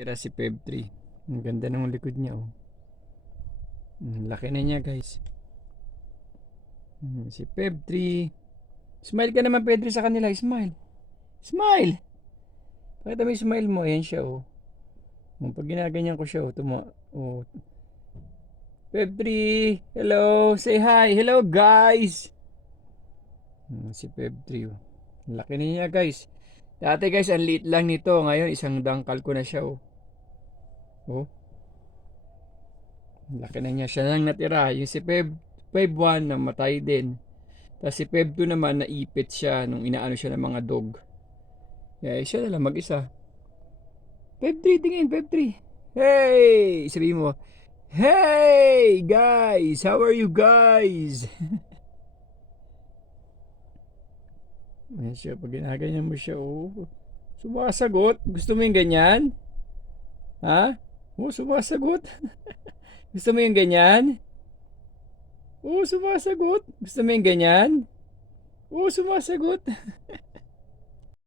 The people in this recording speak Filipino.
Tira si Feb 3. Ang ganda ng likod niya, oh. Laki na niya, guys. Si Feb 3. Smile ka naman, Pedro, sa kanila. Smile. Smile! Pakita mo yung smile mo. Ayan siya, oh. Pag ginaganyan ko siya, oh. Oh. Feb 3. Hello. Say hi. Hello, guys. Si Feb 3, oh. Laki na niya, guys. Dati, guys, ang liit lang nito. Ngayon, isang dangkal ko na siya, oh. Oh. Laki na niya. Siya lang natira. Yung si Feb 1 namatay din. Tapos si Feb 2 naman naipit siya nung inaano siya ng mga dog. Kaya siya na lang mag-isa. Feb 3 tingin. Feb 3. Hey! Sabi mo, hey guys! How are you guys? Ayan siya. Pag ginaganyan mo siya, oh. Sumasagot. Gusto mo yung ganyan? Ha? Oh, sumasagot. Gusto mo yung ganyan? Oo, sumasagot. Gusto mo yung ganyan? Oo, sumasagot.